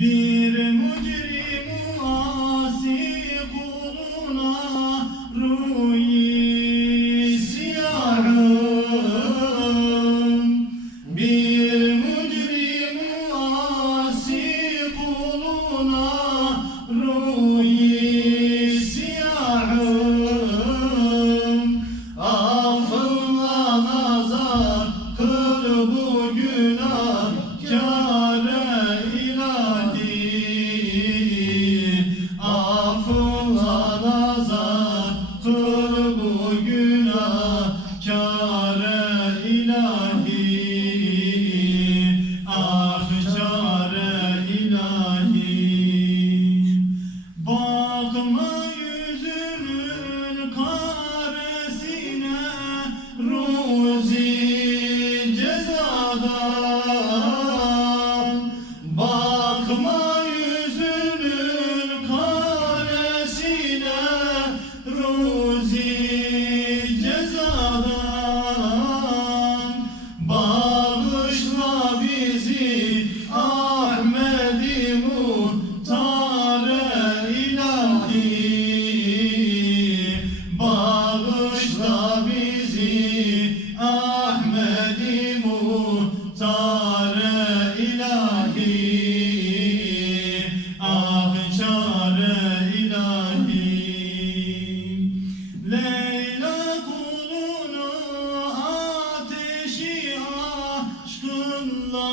Bir mücrim asi kuluna rü'yi siyahım. Bir mücrim asi kuluna rü'yi siyahım. Affınla nazar kıl bu günahkâre ilahi. Affınla nazar kıl bu günahkâre ilahi. Ah çare ilahi. Bakma yüzünün karesine ruzi cezadan. Bakma yüzünün karesine ruzi cezadan. Bağışla bizi Ahmed-i Muhtare ilahi. Bağışla bizi Ahmed-i Muhtare ilahi. Ah çare ilahi. Leyla kulunu ateşi aşkınla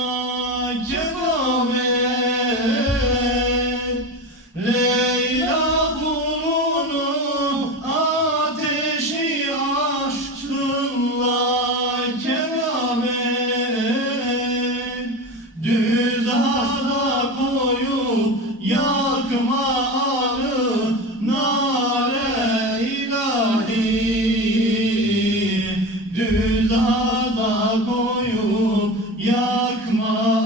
kebap et. Leyla kulunu ateşi aşkınla kebap et. Düz hasta koyup yakma arı nare ilahi. Düz hasta koyup yakma